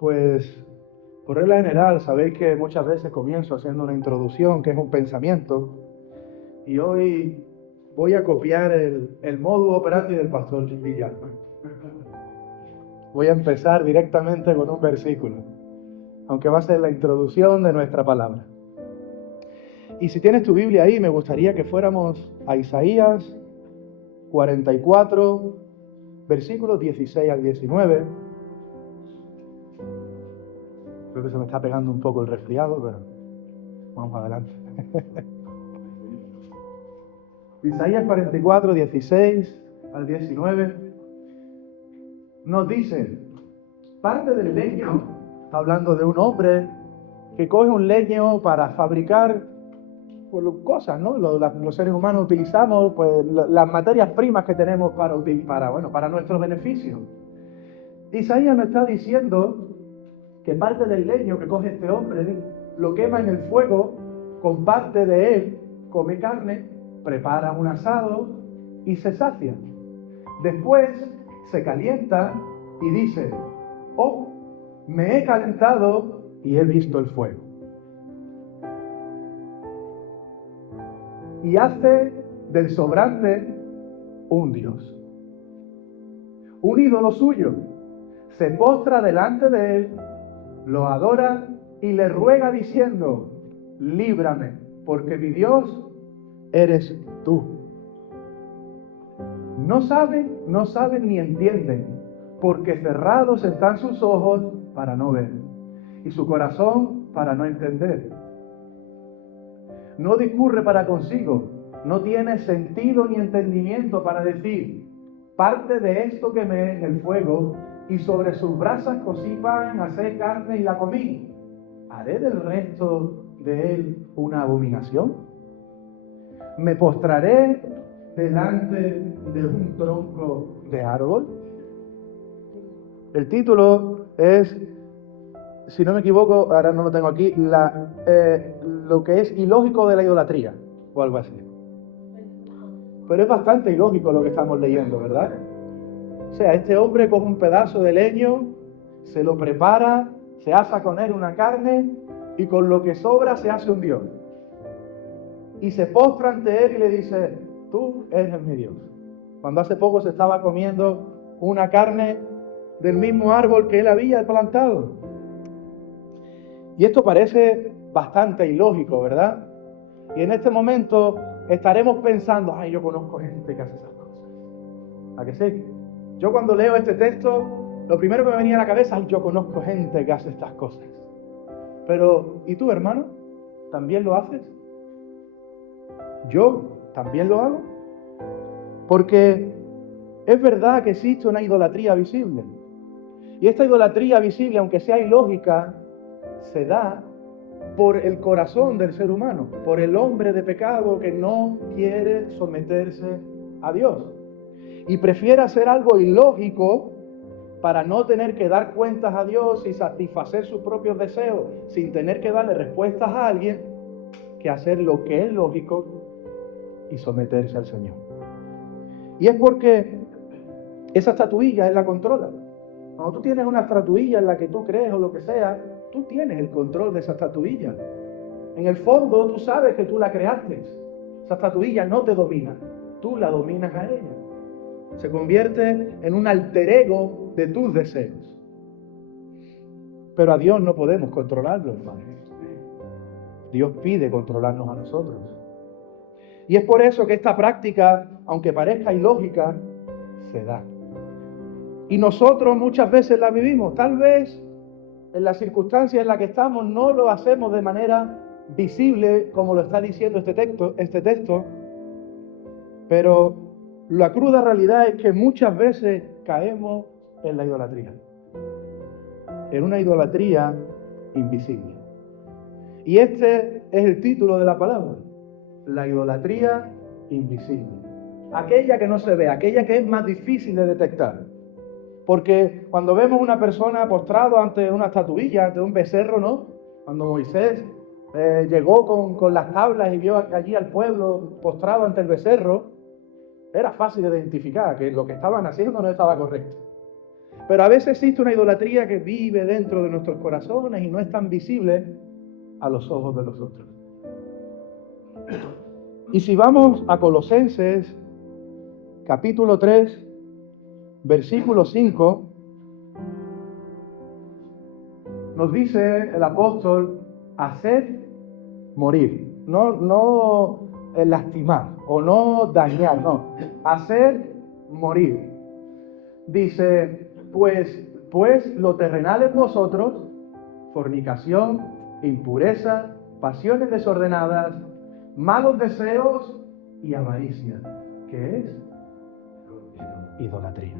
Pues, por regla general, sabéis que muchas veces comienzo haciendo una introducción, que es un pensamiento, y hoy voy a copiar el modus operandi del pastor Villalba. Voy a empezar directamente con un versículo, aunque va a ser la introducción de nuestra palabra. Y si tienes tu Biblia ahí, me gustaría que fuéramos a Isaías 44, versículos 16 al 19. Creo que se me está pegando un poco el resfriado, pero vamos adelante. Isaías 44, 16 al 19 nos dice: parte del leño, está hablando de un hombre que coge un leño para fabricar cosas, ¿no? Los seres humanos utilizamos pues las materias primas que tenemos para nuestro beneficio. Isaías nos está diciendo que parte del leño que coge este hombre lo quema en el fuego, con parte de él come carne, prepara un asado y se sacia. Después se calienta y dice: oh, me he calentado y he visto el fuego. Y hace del sobrante un dios, un ídolo suyo. Se postra delante de él, lo adora y le ruega diciendo: líbrame, porque mi Dios eres tú. No saben ni entienden, porque cerrados están sus ojos para no ver, y su corazón para no entender. No discurre para consigo, no tiene sentido ni entendimiento para decir: parte de esto quemé en el fuego, y sobre sus brasas cocí pan, asé carne y la comí. ¿Haré del resto de él una abominación? ¿Me postraré delante de un tronco de árbol? El título es, si no me equivoco, ahora no lo tengo aquí, lo que es ilógico de la idolatría, o algo así. Pero es bastante ilógico lo que estamos leyendo, ¿verdad? O sea, este hombre coge un pedazo de leño, se lo prepara, se asa con él una carne, y con lo que sobra se hace un dios. Y se postra ante él y le dice: tú eres mi Dios. Cuando hace poco se estaba comiendo una carne del mismo árbol que él había plantado. Y esto parece bastante ilógico, ¿verdad? Y en este momento estaremos pensando: ay, yo conozco gente que hace esas cosas. ¿A que sí? Yo cuando leo este texto, lo primero que me venía a la cabeza: ay, yo conozco gente que hace estas cosas. Pero, ¿y tú, hermano? ¿También lo haces? ¿Yo también lo hago? Porque es verdad que existe una idolatría visible. Y esta idolatría visible, aunque sea ilógica, se da por el corazón del ser humano, por el hombre de pecado que no quiere someterse a Dios y prefiere hacer algo ilógico para no tener que dar cuentas a Dios y satisfacer sus propios deseos sin tener que darle respuestas a alguien, que hacer lo que es lógico y someterse al Señor. Y es porque esa estatuilla Él la controla. Cuando tú tienes una estatuilla en la que tú crees o lo que sea, tú tienes el control de esa estatuilla. En el fondo tú sabes que tú la creaste. Esa estatuilla no te domina, tú la dominas a ella. Se convierte en un alter ego de tus deseos. Pero a Dios no podemos controlarlo, hermano. Dios pide controlarnos a nosotros. Y es por eso que esta práctica, aunque parezca ilógica, se da. Y nosotros muchas veces la vivimos. Tal vez en las circunstancias en las que estamos no lo hacemos de manera visible, como lo está diciendo este texto, pero la cruda realidad es que muchas veces caemos en la idolatría. En una idolatría invisible. Y este es el título de la palabra: la idolatría invisible. Aquella que no se ve, aquella que es más difícil de detectar. Porque cuando vemos una persona postrado ante una estatuilla, ante un becerro, ¿no? Cuando Moisés llegó con las tablas y vio allí al pueblo postrado ante el becerro, era fácil de identificar que lo que estaban haciendo no estaba correcto. Pero a veces existe una idolatría que vive dentro de nuestros corazones y no es tan visible a los ojos de los otros. Y si vamos a Colosenses, capítulo 3, versículo 5, nos dice el apóstol, haced morir, no lastimar o no dañar, no, hacer morir. Dice, pues lo terrenal en vosotros, fornicación, impureza, pasiones desordenadas, malos deseos y avaricia, que es idolatría.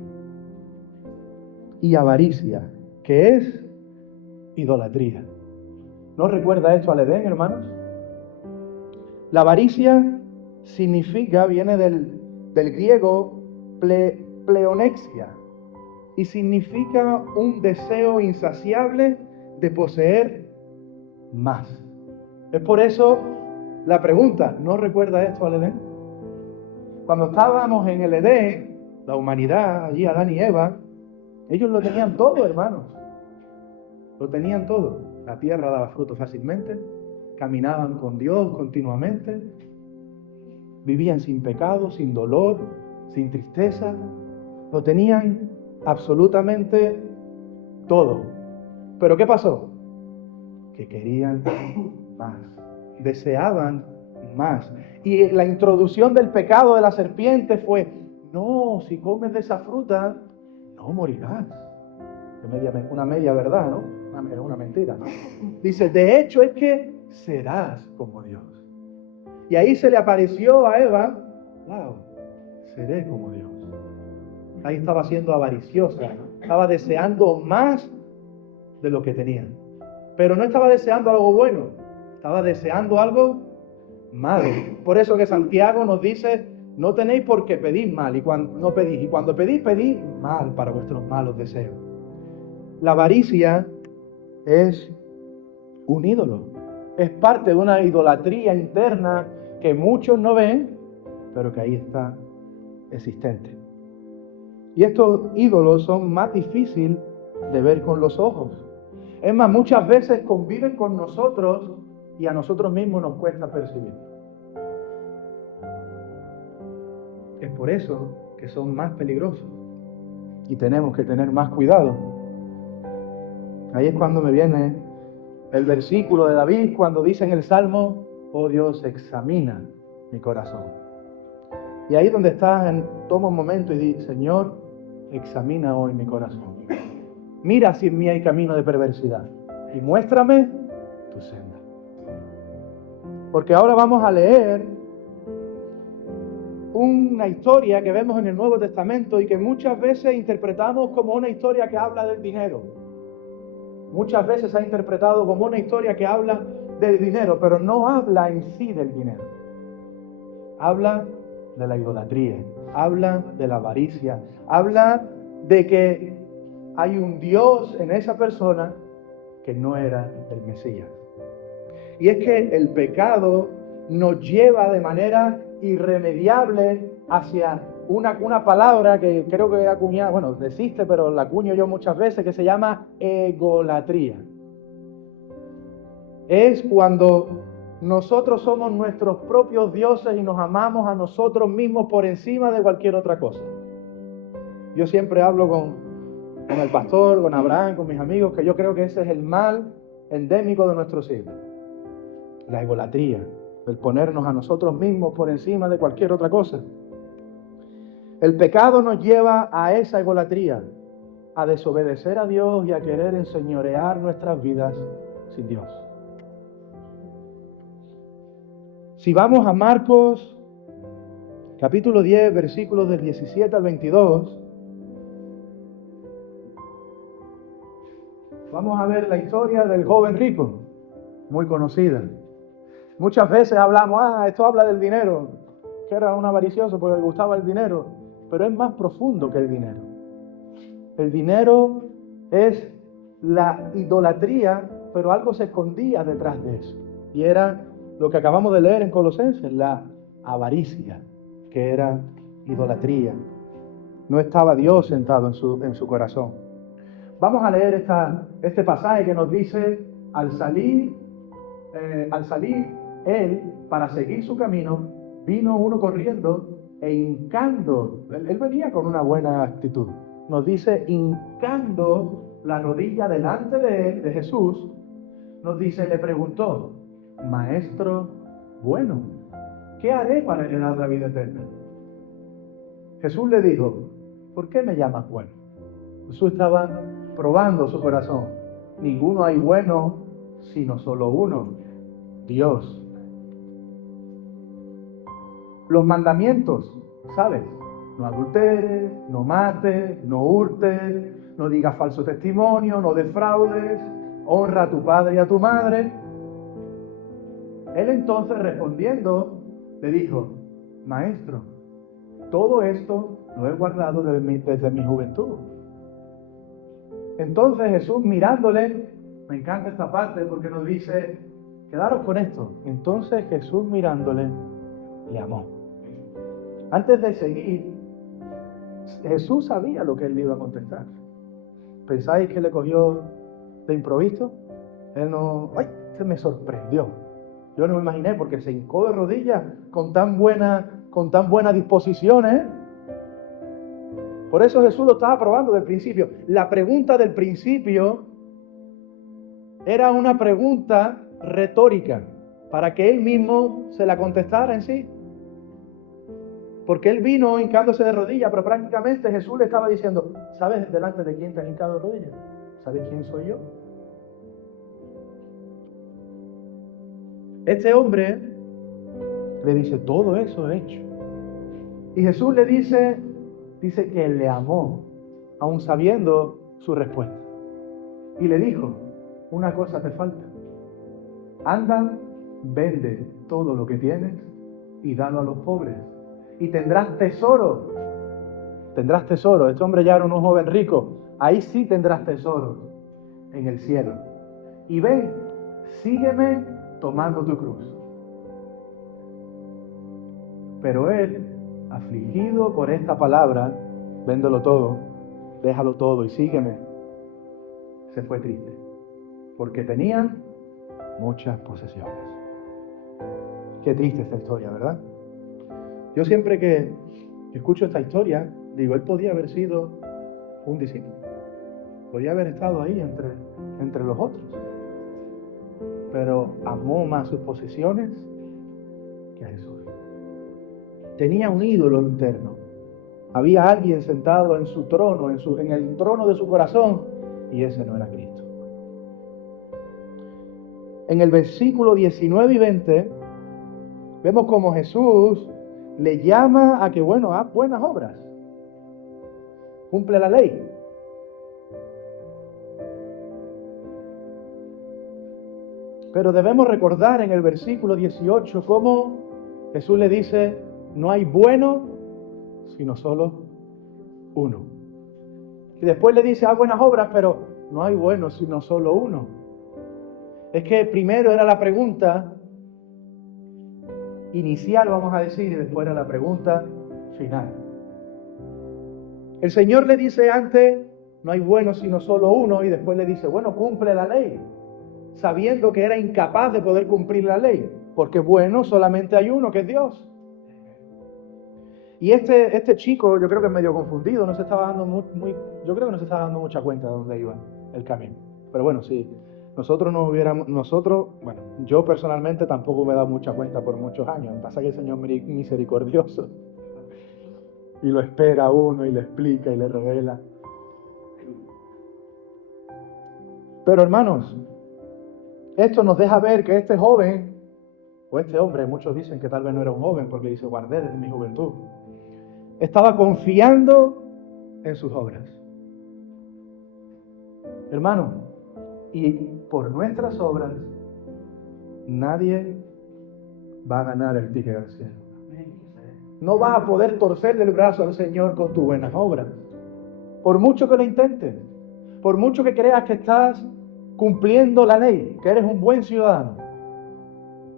Y avaricia, que es idolatría. ¿No recuerda esto al Edén, hermanos? La avaricia viene del griego pleonexia, y significa un deseo insaciable de poseer más. Es por eso la pregunta, ¿no recuerda esto al Edén? Cuando estábamos en el Edén, la humanidad, allí Adán y Eva, ellos lo tenían todo, hermanos. Lo tenían todo. La tierra daba fruto fácilmente, caminaban con Dios continuamente, vivían sin pecado, sin dolor, sin tristeza. Lo tenían absolutamente todo. ¿Pero qué pasó? Que querían más, deseaban más. Y la introducción del pecado de la serpiente fue, no, si comes de esa fruta, no morirás. Una media verdad, ¿no? Una mentira. Dice, de hecho es que serás como Dios. Y ahí se le apareció a Eva, wow, seré como Dios. Ahí estaba siendo avariciosa, estaba deseando más de lo que tenía. Pero no estaba deseando algo bueno, estaba deseando algo malo. Por eso que Santiago nos dice, no tenéis por qué pedir mal, y cuando pedís, pedid mal para vuestros malos deseos. La avaricia es un ídolo, es parte de una idolatría interna que muchos no ven, pero que ahí está existente. Y estos ídolos son más difíciles de ver con los ojos. Es más, muchas veces conviven con nosotros y a nosotros mismos nos cuesta percibir. Es por eso que son más peligrosos y tenemos que tener más cuidado. Ahí es cuando me viene el versículo de David, cuando dice en el Salmo, oh Dios, examina mi corazón. Y ahí donde estás, toma un momento y di, Señor, examina hoy mi corazón. Mira si en mí hay camino de perversidad y muéstrame tu senda. Porque ahora vamos a leer una historia que vemos en el Nuevo Testamento y que muchas veces interpretamos como una historia que habla del dinero. Muchas veces se ha interpretado como una historia que habla del dinero, pero no habla en sí del dinero. Habla de la idolatría, habla de la avaricia, habla de que hay un Dios en esa persona que no era el Mesías. Y es que el pecado nos lleva de manera irremediable hacia una palabra que creo que he acuñado, bueno, existe, pero la acuño yo muchas veces, que se llama egolatría. Es cuando nosotros somos nuestros propios dioses y nos amamos a nosotros mismos por encima de cualquier otra cosa. Yo siempre hablo con el pastor, con Abraham, con mis amigos, que yo creo que ese es el mal endémico de nuestros siglos. La egolatría, el ponernos a nosotros mismos por encima de cualquier otra cosa. El pecado nos lleva a esa egolatría, a desobedecer a Dios y a querer enseñorear nuestras vidas sin Dios. Si vamos a Marcos, capítulo 10, versículos del 17 al 22, vamos a ver la historia del joven rico, muy conocida. Muchas veces hablamos, esto habla del dinero, que era un avaricioso porque le gustaba el dinero, pero es más profundo que el dinero. El dinero es la idolatría, pero algo se escondía detrás de eso. Y era lo que acabamos de leer en Colosenses, la avaricia, que era idolatría. No estaba Dios sentado en su corazón. Vamos a leer este pasaje que nos dice, al salir él para seguir su camino, vino uno corriendo e hincando, él venía con una buena actitud, nos dice, hincando la rodilla delante de él, de Jesús, nos dice, le preguntó, Maestro bueno, ¿qué haré para heredar la vida eterna? Jesús le dijo, ¿por qué me llamas bueno? Jesús estaba probando su corazón. Ninguno hay bueno, sino solo uno, Dios. Los mandamientos, ¿sabes? No adulteres, no mates, no hurtes, no digas falso testimonio, no defraudes, honra a tu padre y a tu madre. Él entonces respondiendo le dijo, Maestro, todo esto lo he guardado desde mi juventud. Entonces Jesús mirándole, me encanta esta parte porque nos dice, quedaros con esto. Entonces Jesús mirándole, le amó. Antes de seguir, Jesús sabía lo que él le iba a contestar. ¿Pensáis que le cogió de improviso? Él no, ¡ay! Se me sorprendió. Yo no me imaginé porque se hincó de rodillas con tan buena disposición, ¿eh? Por eso Jesús lo estaba probando del principio. La pregunta del principio era una pregunta retórica para que él mismo se la contestara en sí. Porque él vino hincándose de rodillas, pero prácticamente Jesús le estaba diciendo, ¿sabes delante de quién te has hincado de rodillas? ¿Sabes quién soy yo? Este hombre le dice, todo eso he hecho. Y Jesús le dice que le amó, aun sabiendo su respuesta. Y le dijo, una cosa te falta. Anda, vende todo lo que tienes y dalo a los pobres. Y tendrás tesoro. Tendrás tesoro. Este hombre ya era un joven rico. Ahí sí tendrás tesoro en el cielo. Y ven, sígueme tomando tu cruz. Pero él, afligido por esta palabra, véndelo todo, déjalo todo y sígueme, se fue triste, porque tenía muchas posesiones. Qué triste esta historia, ¿verdad? Yo siempre que escucho esta historia, digo, él podía haber sido un discípulo, podía haber estado ahí entre los otros, pero amó más sus posesiones que a Jesús. Tenía un ídolo interno. Había alguien sentado en su trono, en el trono de su corazón, y ese no era Cristo. En el versículo 19 y 20, vemos como Jesús le llama a que, haz buenas obras. Cumple la ley. Pero debemos recordar en el versículo 18 cómo Jesús le dice, no hay bueno, sino solo uno. Y después le dice, haz buenas obras, pero no hay bueno, sino solo uno. Es que primero era la pregunta inicial, vamos a decir, y después era la pregunta final. El Señor le dice antes, no hay bueno, sino solo uno, y después le dice, cumple la ley, sabiendo que era incapaz de poder cumplir la ley, porque bueno, solamente hay uno, que es Dios. Y este chico, yo creo que es medio confundido, no se estaba dando yo creo que no se estaba dando mucha cuenta de dónde iba el camino. Pero bueno, sí, yo personalmente tampoco me he dado mucha cuenta por muchos años. Me pasa que el Señor es misericordioso y lo espera a uno y le explica y le revela. Pero hermanos, esto nos deja ver que este joven, o este hombre, muchos dicen que tal vez no era un joven porque dice, guardé desde mi juventud, estaba confiando en sus obras. Hermano, y por nuestras obras, nadie va a ganar el ticket al cielo. No vas a poder torcerle el brazo al Señor con tus buenas obras. Por mucho que lo intentes, por mucho que creas que estás cumpliendo la ley, que eres un buen ciudadano,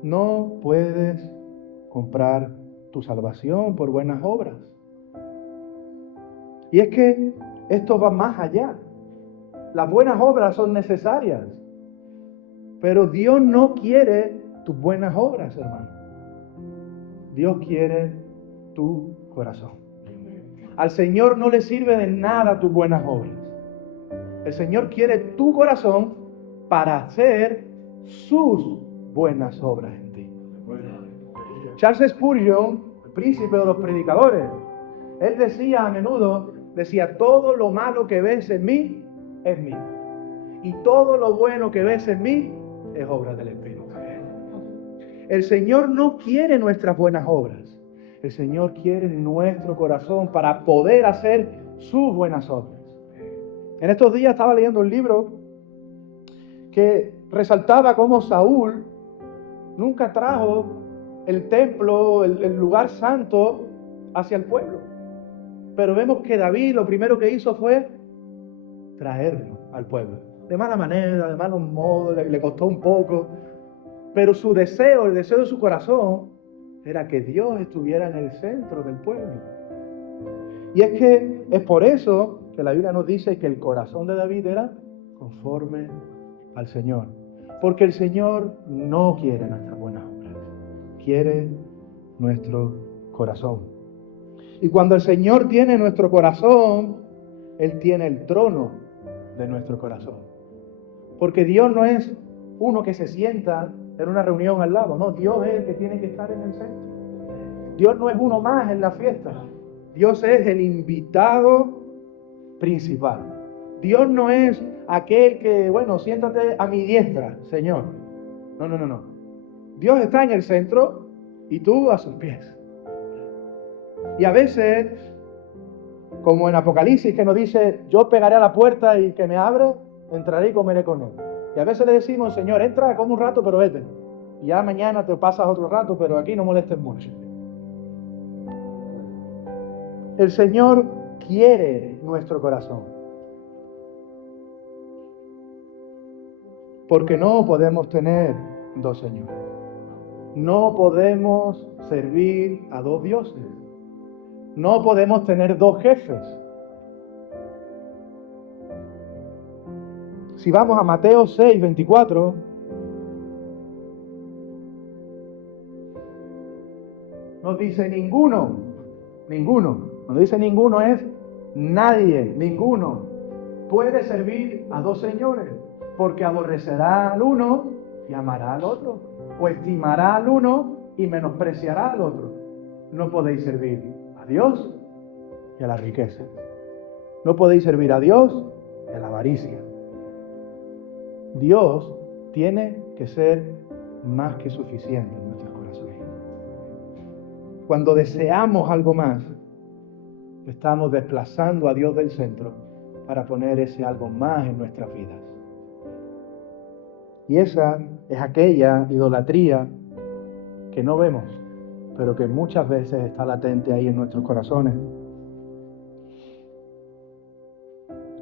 no puedes comprar tu salvación por buenas obras. Y es que esto va más allá. Las buenas obras son necesarias. Pero Dios no quiere tus buenas obras, hermano. Dios quiere tu corazón. Al Señor no le sirve de nada tus buenas obras. El Señor quiere tu corazón para hacer sus buenas obras en ti. Charles Spurgeon, el príncipe de los predicadores, él decía a menudo, todo lo malo que ves en mí es mío. Y todo lo bueno que ves en mí es obra del Espíritu. El Señor no quiere nuestras buenas obras. El Señor quiere nuestro corazón para poder hacer sus buenas obras. En estos días estaba leyendo un libro que resaltaba cómo Saúl nunca trajo el templo, el lugar santo hacia el pueblo. Pero vemos que David lo primero que hizo fue traerlo al pueblo. De mala manera, de malos modos, le costó un poco. Pero su deseo, el deseo de su corazón, era que Dios estuviera en el centro del pueblo. Y es que es por eso que la Biblia nos dice que el corazón de David era conforme al Señor. Porque el Señor no quiere nuestras buenas obras, quiere nuestro corazón. Y cuando el Señor tiene nuestro corazón, Él tiene el trono de nuestro corazón. Porque Dios no es uno que se sienta en una reunión al lado, no, Dios es el que tiene que estar en el centro. Dios no es uno más en la fiesta. Dios es el invitado principal. Dios no es aquel que, bueno, siéntate a mi diestra, Señor. No. Dios está en el centro y tú a sus pies. Y a veces, como en Apocalipsis que nos dice, yo pegaré a la puerta y que me abra, entraré y comeré con él. Y a veces le decimos, Señor, entra, come un rato, pero vete. Y ya mañana te pasas otro rato, pero aquí no molestes mucho. El Señor quiere nuestro corazón. Porque no podemos tener dos señores. No podemos servir a dos dioses. No podemos tener dos jefes. Si vamos a Mateo 6:24, nos dice ninguno. Cuando dice ninguno es nadie, ninguno puede servir a dos señores, porque aborrecerá al uno y amará al otro, o estimará al uno y menospreciará al otro. No podéis servir a Dios y a la riqueza. No podéis servir a Dios y a la avaricia. Dios tiene que ser más que suficiente en nuestros corazones. Cuando deseamos algo más, estamos desplazando a Dios del centro para poner ese algo más en nuestras vidas. Y esa es aquella idolatría que no vemos, pero que muchas veces está latente ahí en nuestros corazones.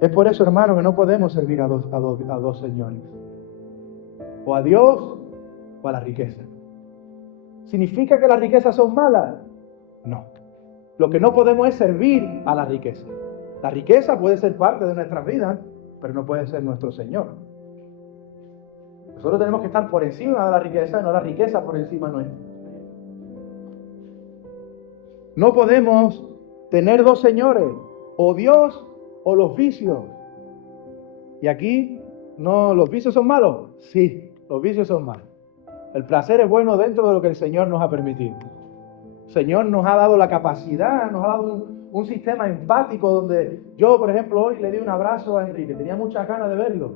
Es por eso, hermano, que no podemos servir a dos señores. O a Dios o a la riqueza. ¿Significa que las riquezas son malas? No. Lo que no podemos es servir a la riqueza. La riqueza puede ser parte de nuestras vidas, pero no puede ser nuestro Señor. Nosotros tenemos que estar por encima de la riqueza y no la riqueza por encima nuestra. No podemos tener dos señores, o Dios o los vicios. Y aquí, no, ¿los vicios son malos? Sí, los vicios son malos. El placer es bueno dentro de lo que el Señor nos ha permitido. El Señor nos ha dado la capacidad, nos ha dado un sistema empático donde yo, por ejemplo, hoy le di un abrazo a Enrique, tenía muchas ganas de verlo.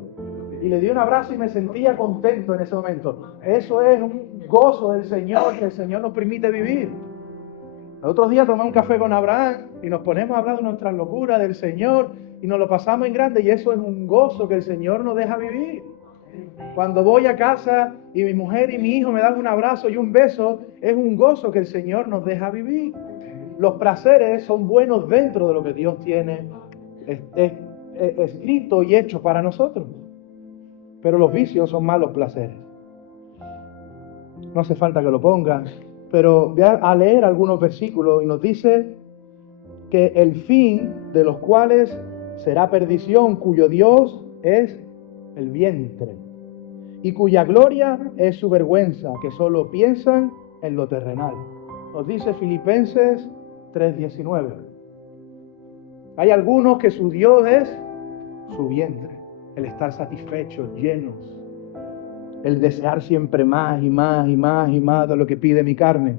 Y le di un abrazo y me sentía contento en ese momento. Eso es un gozo del Señor que el Señor nos permite vivir. El otro día tomé un café con Abraham y nos ponemos a hablar de nuestras locuras, del Señor, y nos lo pasamos en grande, y eso es un gozo que el Señor nos deja vivir. Cuando voy a casa y mi mujer y mi hijo me dan un abrazo y un beso, es un gozo que el Señor nos deja vivir. Los placeres son buenos dentro de lo que Dios tiene escrito y hecho para nosotros. Pero los vicios son malos placeres. No hace falta que lo pongas, pero voy a leer algunos versículos y nos dice que el fin de los cuales será perdición, cuyo Dios es el vientre, y cuya gloria es su vergüenza, que solo piensan en lo terrenal. Nos dice Filipenses 3:19. Hay algunos que su Dios es su vientre, el estar satisfechos, llenos, el desear siempre más y más y más y más de lo que pide mi carne.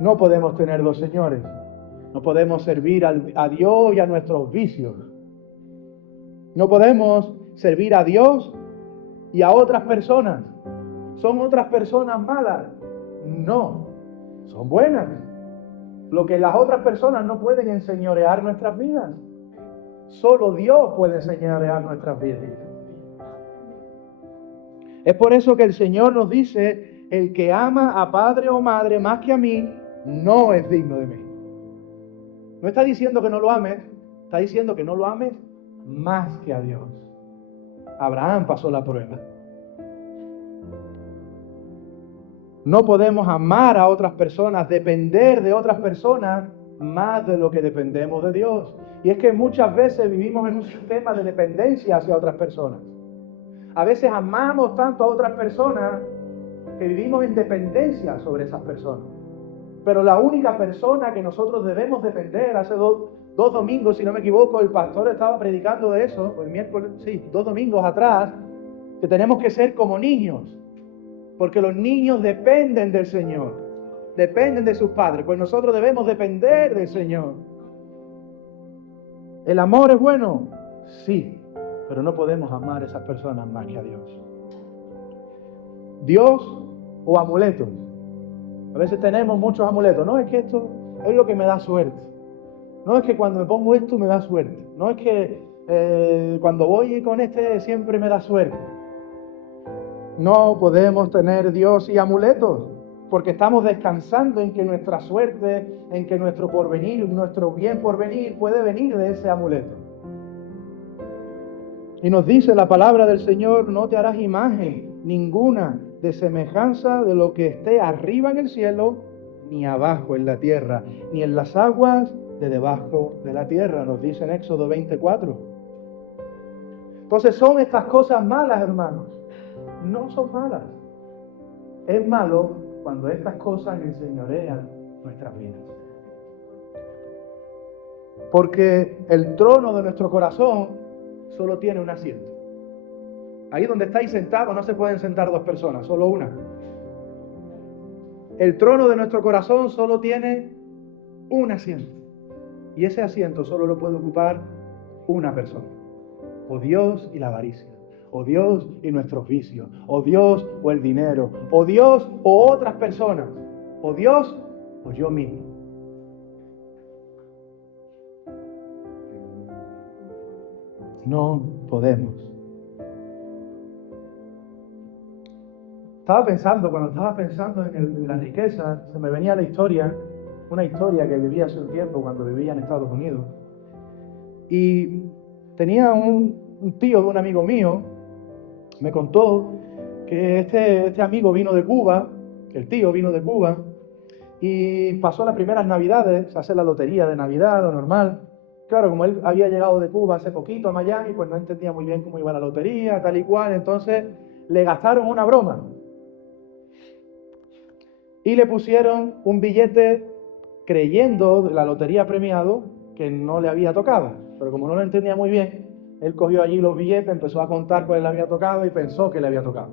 No podemos tener dos señores. No podemos servir a Dios y a nuestros vicios. No podemos servir a Dios y a otras personas. ¿Son otras personas malas? No, son buenas. Lo que las otras personas no pueden enseñorear nuestras vidas. Solo Dios puede enseñorear nuestras vidas. Es por eso que el Señor nos dice, el que ama a padre o madre más que a mí, no es digno de mí. No está diciendo que no lo ames, está diciendo que no lo ames más que a Dios. Abraham pasó la prueba. No podemos amar a otras personas, depender de otras personas más de lo que dependemos de Dios. Y es que muchas veces vivimos en un sistema de dependencia hacia otras personas. A veces amamos tanto a otras personas que vivimos en dependencia sobre esas personas. Pero la única persona que nosotros debemos depender, hace dos domingos, si no me equivoco, el pastor estaba predicando de eso, el miércoles, sí, 2 domingos atrás, que tenemos que ser como niños. Porque los niños dependen del Señor, dependen de sus padres, pues nosotros debemos depender del Señor. ¿El amor es bueno? Sí, pero no podemos amar a esas personas más que a Dios. Dios o amuletos. A veces tenemos muchos amuletos. No, es que esto es lo que me da suerte. No, es que cuando me pongo esto me da suerte. No, es que cuando voy con este siempre me da suerte. No podemos tener Dios y amuletos, porque estamos descansando en que nuestra suerte, en que nuestro porvenir, nuestro bien porvenir puede venir de ese amuleto. Y nos dice la palabra del Señor, no te harás imagen ninguna de semejanza de lo que esté arriba en el cielo, ni abajo en la tierra, ni en las aguas de debajo de la tierra, nos dice en Éxodo 24. Entonces, ¿son estas cosas malas, hermanos? No son malas. Es malo cuando estas cosas enseñorean nuestras vidas. Porque el trono de nuestro corazón solo tiene un asiento. Ahí donde estáis sentados no se pueden sentar 2 personas, solo una. El trono de nuestro corazón solo tiene un asiento. Y ese asiento solo lo puede ocupar una persona. O Dios y la avaricia. O Dios y nuestros vicios. O Dios o el dinero. O Dios o otras personas. O Dios o yo mismo. No podemos. Cuando estaba pensando en la riqueza, se me venía la historia, una historia que viví hace un tiempo cuando vivía en Estados Unidos. Y tenía un tío de un amigo mío, me contó que este amigo vino de Cuba, que el tío vino de Cuba, y pasó las primeras Navidades, hace la lotería de Navidad, lo normal. Claro, como él había llegado de Cuba hace poquito a Miami, pues no entendía muy bien cómo iba la lotería, tal y cual, entonces le gastaron una broma. Y le pusieron un billete creyendo de la lotería premiado que no le había tocado. Pero como no lo entendía muy bien, él cogió allí los billetes, empezó a contar cuál le había tocado y pensó que le había tocado.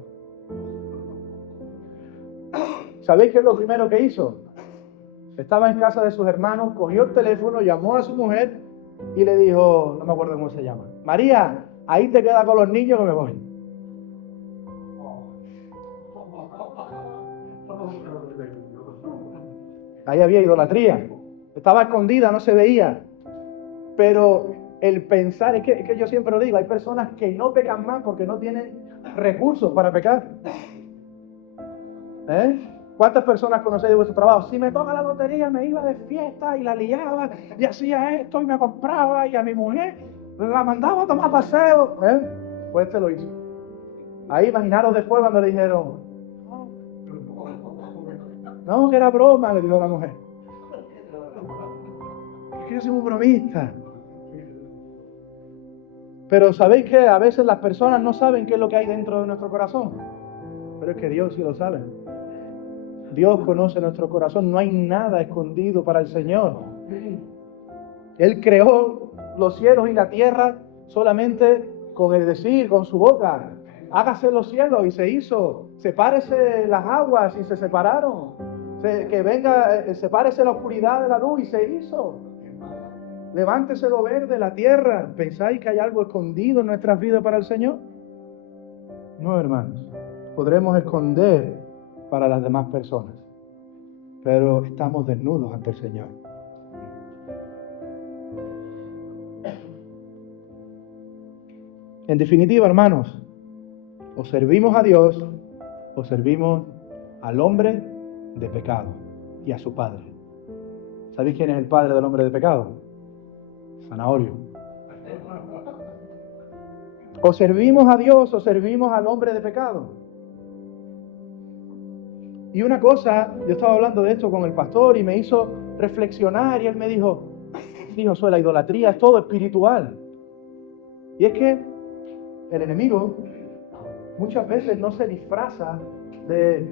¿Sabéis qué es lo primero que hizo? Estaba en casa de sus hermanos, cogió el teléfono, llamó a su mujer y le dijo, no me acuerdo cómo se llama, María, ahí te quedas con los niños que me voy. Ahí había idolatría. Estaba escondida, no se veía. Pero el pensar, es que yo siempre lo digo, hay personas que no pecan más porque no tienen recursos para pecar. ¿Cuántas personas conocéis de vuestro trabajo? Si me toca la lotería, me iba de fiesta y la liaba y hacía esto y me compraba y a mi mujer la mandaba a tomar paseo. Pues este lo hizo. Ahí imaginaros después cuando le dijeron, no, que era broma, le dijo la mujer. Es que yo soy muy bromista. Pero ¿sabéis que a veces las personas no saben qué es lo que hay dentro de nuestro corazón? Pero es que Dios sí lo sabe. Dios conoce nuestro corazón. No hay nada escondido para el Señor. Él creó los cielos y la tierra solamente con el decir, con su boca. Hágase los cielos y se hizo. Sepárese las aguas y se separaron. Sepárese la oscuridad de la luz y se hizo. Levántese lo verde, la tierra. ¿Pensáis que hay algo escondido en nuestras vidas para el Señor? No, hermanos. Podremos esconder para las demás personas, pero estamos desnudos ante el Señor. En definitiva, hermanos, o servimos a Dios o servimos al hombre de pecado y a su padre. ¿Sabéis quién es el padre del hombre de pecado? Zanahorio. O servimos a Dios o servimos al hombre de pecado. Y una cosa, yo estaba hablando de esto con el pastor y me hizo reflexionar y él me dijo, Josué, la idolatría es todo espiritual. Y es que el enemigo muchas veces no se disfraza de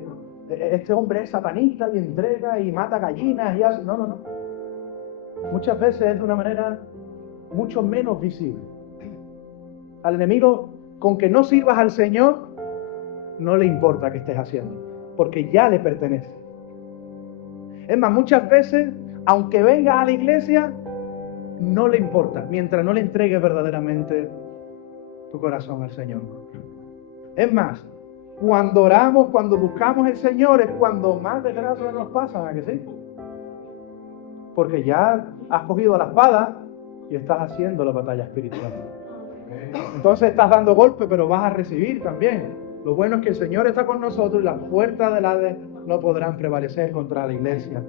este hombre es satanista y entrega y mata gallinas y hace... No. Muchas veces es de una manera mucho menos visible. Al enemigo, con que no sirvas al Señor, no le importa qué estés haciendo, porque ya le pertenece. Es más, muchas veces, aunque venga a la iglesia, no le importa, mientras no le entregues verdaderamente tu corazón al Señor. Es más, cuando oramos, cuando buscamos el Señor, es cuando más desgracias nos pasan, ¿a que sí? Porque ya has cogido la espada y estás haciendo la batalla espiritual. Entonces estás dando golpes, pero vas a recibir también. Lo bueno es que el Señor está con nosotros y las puertas del Hades no podrán prevalecer contra la iglesia.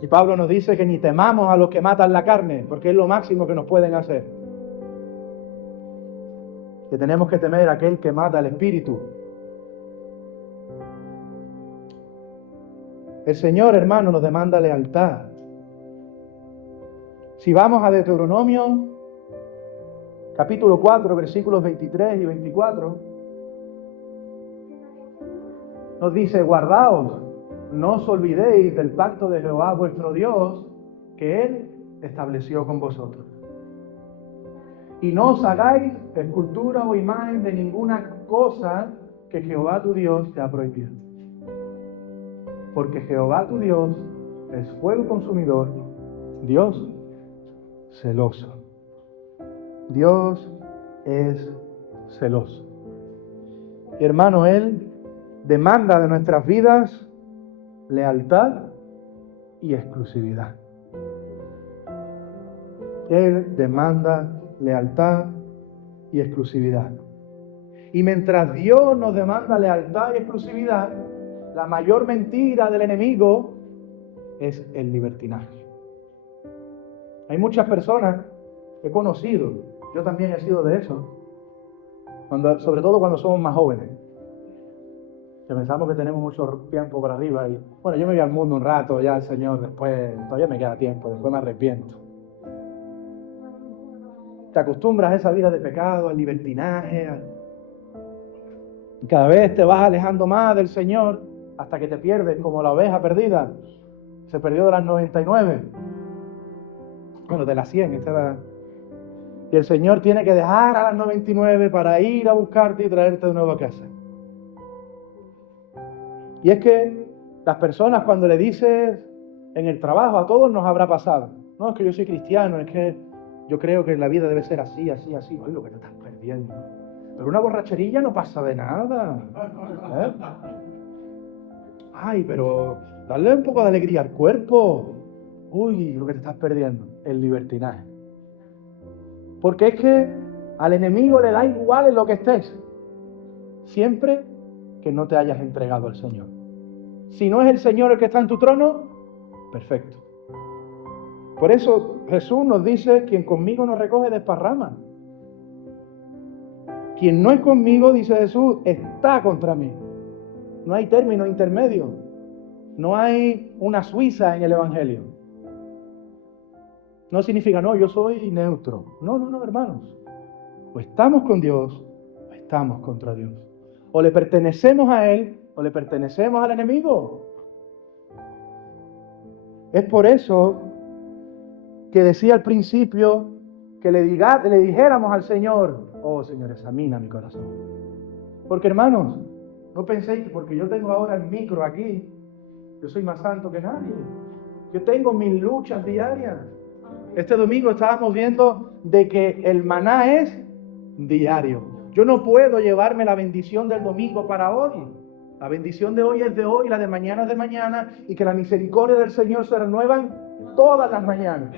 Y Pablo nos dice que ni temamos a los que matan la carne, porque es lo máximo que nos pueden hacer. Que tenemos que temer a aquel que mata el espíritu. El Señor, hermano, nos demanda lealtad. Si vamos a Deuteronomio, capítulo 4, versículos 23 y 24, nos dice, guardaos, no os olvidéis del pacto de Jehová vuestro Dios, que Él estableció con vosotros. Y no os hagáis escultura o imagen de ninguna cosa que Jehová tu Dios te ha prohibido. Porque Jehová tu Dios es fuego consumidor, Dios celoso. Dios es celoso. Y hermano, Él demanda de nuestras vidas lealtad y exclusividad. Él demanda lealtad y exclusividad. Y mientras Dios nos demanda lealtad y exclusividad, la mayor mentira del enemigo es el libertinaje. Hay muchas personas que he conocido, yo también he sido de eso, sobre todo cuando somos más jóvenes, que pensamos que tenemos mucho tiempo para arriba y bueno, yo me voy al mundo un rato, ya el Señor, después todavía me queda tiempo, después me arrepiento. Te acostumbras a esa vida de pecado, al libertinaje, y cada vez te vas alejando más del Señor hasta que te pierdes como la oveja perdida. Se perdió de las 99. Bueno, de las 100. Y el Señor tiene que dejar a las 99 para ir a buscarte y traerte de nuevo a casa. Y es que las personas cuando le dices en el trabajo, a todos nos habrá pasado. No, es que yo soy cristiano, es que yo creo que la vida debe ser así, así, así. Oye, lo que te estás perdiendo. Pero una borracherilla no pasa de nada. Ay, pero dale un poco de alegría al cuerpo. Uy, lo que te estás perdiendo, el libertinaje. Porque es que al enemigo le da igual en lo que estés, siempre que no te hayas entregado al Señor. Si no es el Señor el que está en tu trono, perfecto. Por eso Jesús nos dice, quien conmigo no recoge desparrama. Quien no es conmigo, dice Jesús, está contra mí. No hay término intermedio. No hay una Suiza en el Evangelio. No significa, no, yo soy neutro. No, no, no, hermanos. O estamos con Dios, o estamos contra Dios. O le pertenecemos a Él, o le pertenecemos al enemigo. Es por eso que decía al principio que le dijéramos al Señor, oh Señor, examina mi corazón. Porque hermanos, no penséis que porque yo tengo ahora el micro aquí, yo soy más santo que nadie. Yo tengo mis luchas diarias. Este domingo estábamos viendo de que el maná es diario. Yo no puedo llevarme la bendición del domingo para hoy. La bendición de hoy es de hoy, la de mañana es de mañana, y que la misericordia del Señor se renuevan todas las mañanas.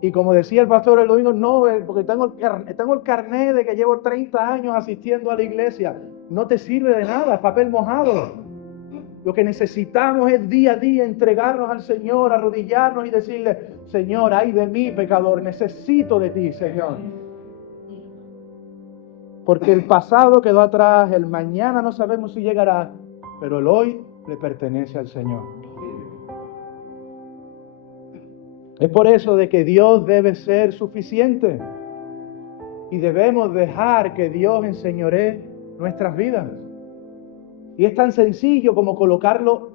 Y como decía el pastor el domingo, no, porque tengo el carnet de que llevo 30 años asistiendo a la iglesia. No te sirve de nada, es papel mojado. Lo que necesitamos es día a día entregarnos al Señor, arrodillarnos y decirle, Señor, ay de mí, pecador, necesito de ti, Señor. Porque el pasado quedó atrás, el mañana no sabemos si llegará, pero el hoy le pertenece al Señor. Es por eso de que Dios debe ser suficiente y debemos dejar que Dios enseñoree nuestras vidas. Y es tan sencillo como colocarlo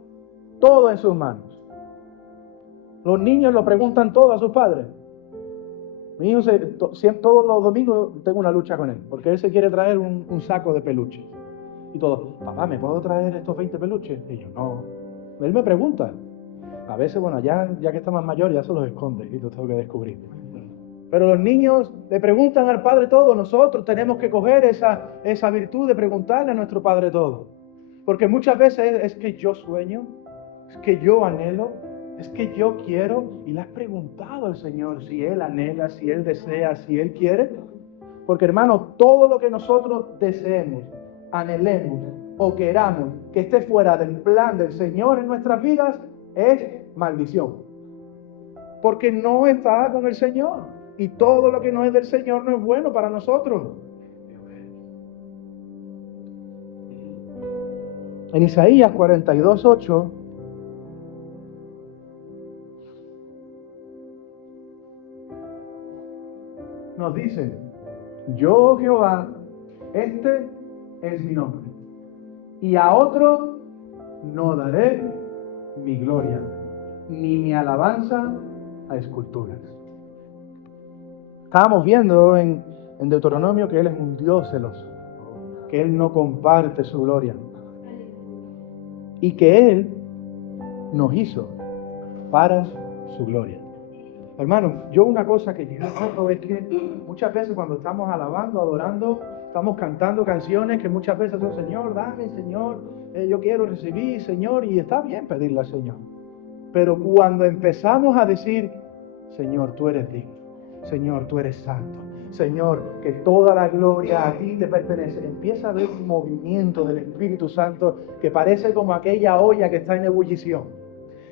todo en sus manos. Los niños lo preguntan todo a sus padres. Mi hijo todos los domingos tengo una lucha con él, porque él se quiere traer un saco de peluches. Y todos, papá, ¿me puedo traer estos 20 peluches? Y yo, no. Él me pregunta. A veces, bueno, ya que está más mayor, ya se los esconde y los tengo que descubrir. Pero los niños le preguntan al Padre todo. Nosotros tenemos que coger esa virtud de preguntarle a nuestro Padre todo. Porque muchas veces es que yo sueño, es que yo anhelo, es que yo quiero. Y le has preguntado al Señor si Él anhela, si Él desea, si Él quiere. Porque hermano, todo lo que nosotros deseemos, anhelemos o queramos que esté fuera del plan del Señor en nuestras vidas, es maldición. Porque no está con el Señor. Y todo lo que no es del Señor no es bueno para nosotros. En Isaías 42:8 nos dice, yo Jehová, este es mi nombre, y a otro no daré mi gloria, ni mi alabanza a esculturas. Estábamos viendo en Deuteronomio que Él es un Dios celoso, que Él no comparte su gloria, y que Él nos hizo para su gloria. Hermanos, yo una cosa que yo noto es que muchas veces cuando estamos alabando, adorando, estamos cantando canciones que muchas veces son, Señor, dame, Señor, yo quiero recibir, Señor, y está bien pedirle al Señor. Pero cuando empezamos a decir, Señor, tú eres digno, Señor, tú eres santo, Señor, que toda la gloria a ti te pertenece, empieza a haber un movimiento del Espíritu Santo que parece como aquella olla que está en ebullición.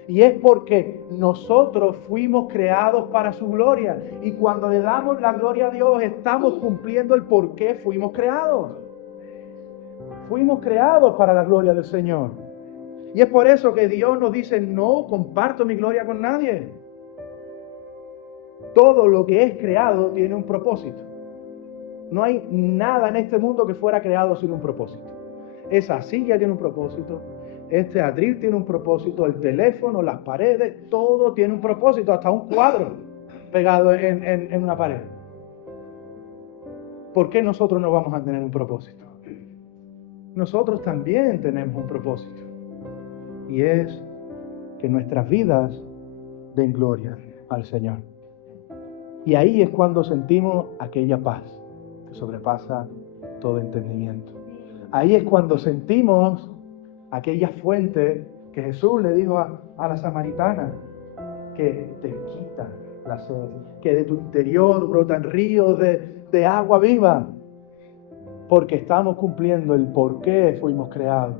Y es porque nosotros fuimos creados para su gloria. Y cuando le damos la gloria a Dios, estamos cumpliendo el por qué fuimos creados. Fuimos creados para la gloria del Señor. Y es por eso que Dios nos dice, no comparto mi gloria con nadie. Todo lo que es creado tiene un propósito. No hay nada en este mundo que fuera creado sin un propósito. Esa silla tiene un propósito. Este atril tiene un propósito, el teléfono, las paredes, todo tiene un propósito, hasta un cuadro pegado en una pared. ¿Por qué nosotros no vamos a tener un propósito? Nosotros también tenemos un propósito, y es que nuestras vidas den gloria al Señor. Y ahí es cuando sentimos aquella paz que sobrepasa todo entendimiento. Ahí es cuando sentimos aquella fuente que Jesús le dijo a la samaritana, que te quita la sed, que de tu interior brotan ríos de agua viva, porque estamos cumpliendo el por qué fuimos creados.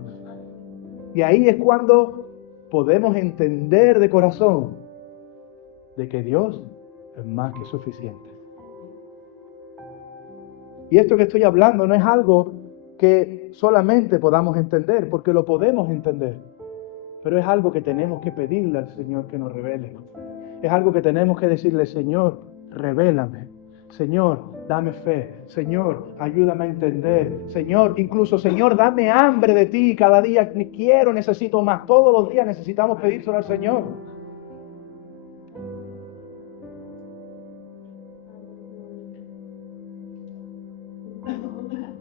Y ahí es cuando podemos entender de corazón de que Dios es más que suficiente. Y esto que estoy hablando no es algo que solamente podamos entender, porque lo podemos entender, pero es algo que tenemos que pedirle al Señor que nos revele. es algo que tenemos que decirle: Señor, revélame. Señor, dame fe. Señor, ayúdame a entender. Señor, incluso, Señor, dame hambre de ti. Cada día quiero, necesito más. Todos los días necesitamos pedírselo al Señor.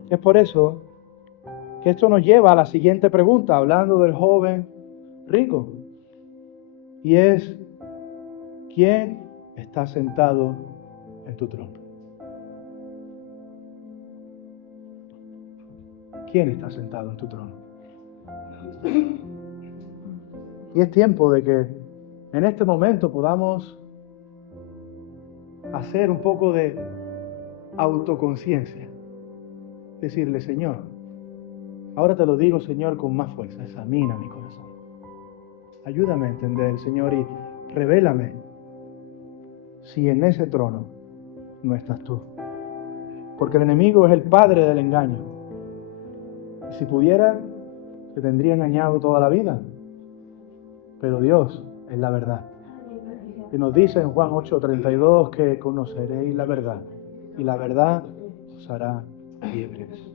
Es por eso que esto nos lleva a la siguiente pregunta, hablando del joven rico. Y es: ¿quién está sentado en tu trono? ¿Quién está sentado en tu trono? Y es tiempo de que en este momento podamos hacer un poco de autoconciencia. Decirle: Señor, ahora te lo digo, Señor, con más fuerza, examina mi corazón. Ayúdame a entender, Señor, y revélame si en ese trono no estás tú. Porque el enemigo es el padre del engaño. Y si pudiera, te tendría engañado toda la vida. Pero Dios es la verdad. Y nos dice en Juan 8:32 que conoceréis la verdad, y la verdad os hará libres.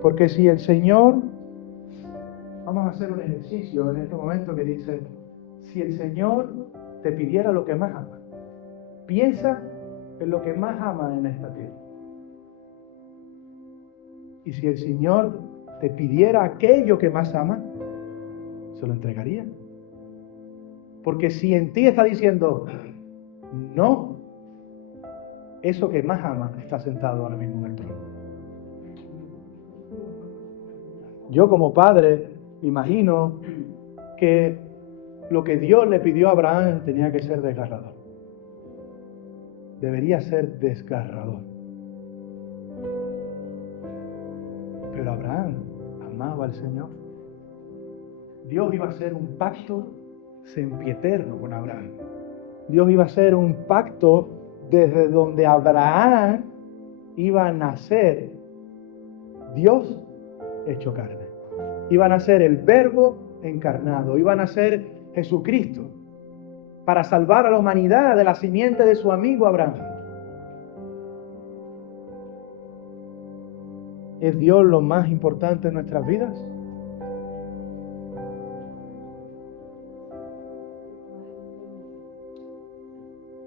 Porque si el Señor, vamos a hacer un ejercicio en este momento que dice: si el Señor te pidiera lo que más ama, piensa en lo que más ama en esta tierra. Y si el Señor te pidiera aquello que más ama, se lo entregaría. Porque si en ti está diciendo no, eso que más ama está sentado ahora mismo en el trono. Yo como padre imagino que lo que Dios le pidió a Abraham tenía que ser desgarrador. Debería ser desgarrador. Pero Abraham amaba al Señor. Dios iba a hacer un pacto sempieterno con Abraham. Dios iba a hacer un pacto desde donde Abraham iba a nacer Dios hecho carne. Iban a ser el Verbo encarnado, iban a ser Jesucristo para salvar a la humanidad de la simiente de su amigo Abraham. ¿Es Dios lo más importante en nuestras vidas?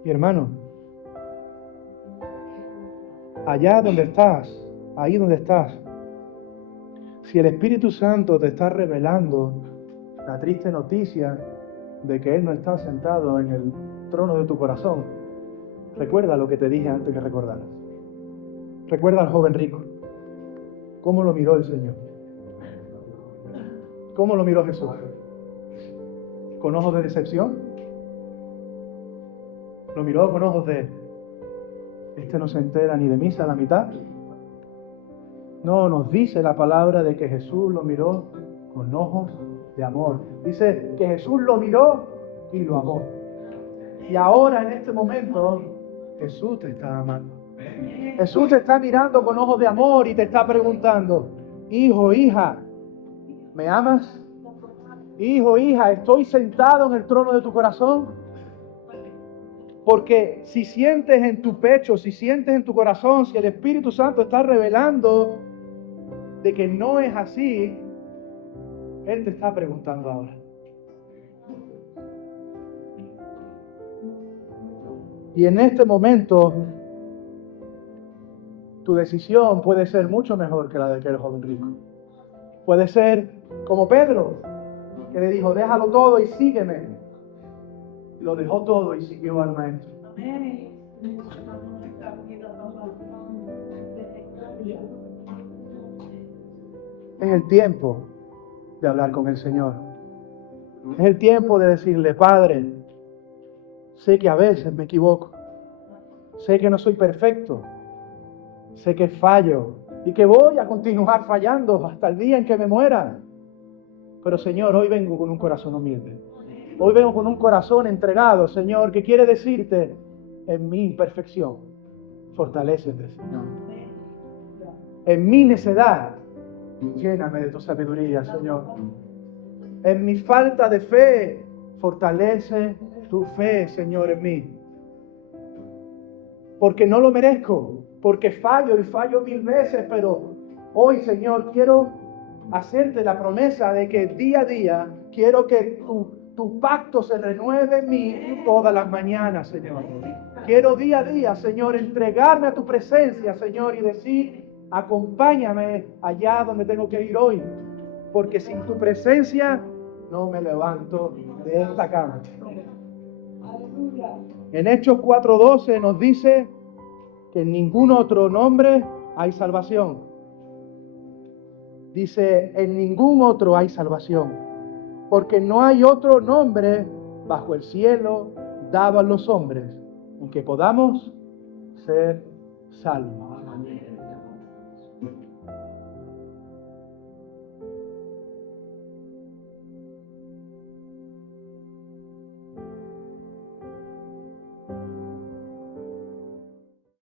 Y hermano, allá donde estás, ahí donde estás, si el Espíritu Santo te está revelando la triste noticia de que Él no está sentado en el trono de tu corazón, recuerda lo que te dije antes que recordaras. Recuerda al joven rico. ¿Cómo lo miró el Señor? ¿Cómo lo miró Jesús? ¿Con ojos de decepción? ¿Lo miró con ojos de: este no se entera ni de misa a la mitad? No, nos dice la palabra de que Jesús lo miró con ojos de amor. Dice que Jesús lo miró y lo amó. Y ahora, en este momento, Jesús te está amando. Jesús te está mirando con ojos de amor y te está preguntando: hijo, hija, ¿me amas? Hijo, hija, ¿estoy sentado en el trono de tu corazón? Porque si sientes en tu pecho, si sientes en tu corazón, si el Espíritu Santo está revelando de que no es así, Él te está preguntando ahora. Y en este momento, tu decisión puede ser mucho mejor que la de aquel joven rico. Puede ser como Pedro, que le dijo: déjalo todo y sígueme. Lo dejó todo y siguió al Maestro. Es el tiempo de hablar con el Señor. Es el tiempo de decirle: Padre, sé que a veces me equivoco. Sé que no soy perfecto. Sé que fallo y que voy a continuar fallando hasta el día en que me muera. Pero Señor, hoy vengo con un corazón humilde. Hoy vengo con un corazón entregado, Señor, que quiere decirte: en mi imperfección, fortalécete, Señor. En mi necedad, lléname de tu sabiduría, Señor. En mi falta de fe, fortalece tu fe, Señor, en mí. Porque no lo merezco, porque fallo y fallo 1000 veces, pero hoy, Señor, quiero hacerte la promesa de que día a día quiero que tu pacto se renueve en mí todas las mañanas, Señor. Quiero día a día, Señor, entregarme a tu presencia, Señor, y decir, acompáñame allá donde tengo que ir hoy, porque sin tu presencia no me levanto de esta cama. En Hechos 4:12 nos dice que en ningún otro nombre hay salvación. Dice, en ningún otro hay salvación, porque no hay otro nombre bajo el cielo dado a los hombres en que podamos ser salvos.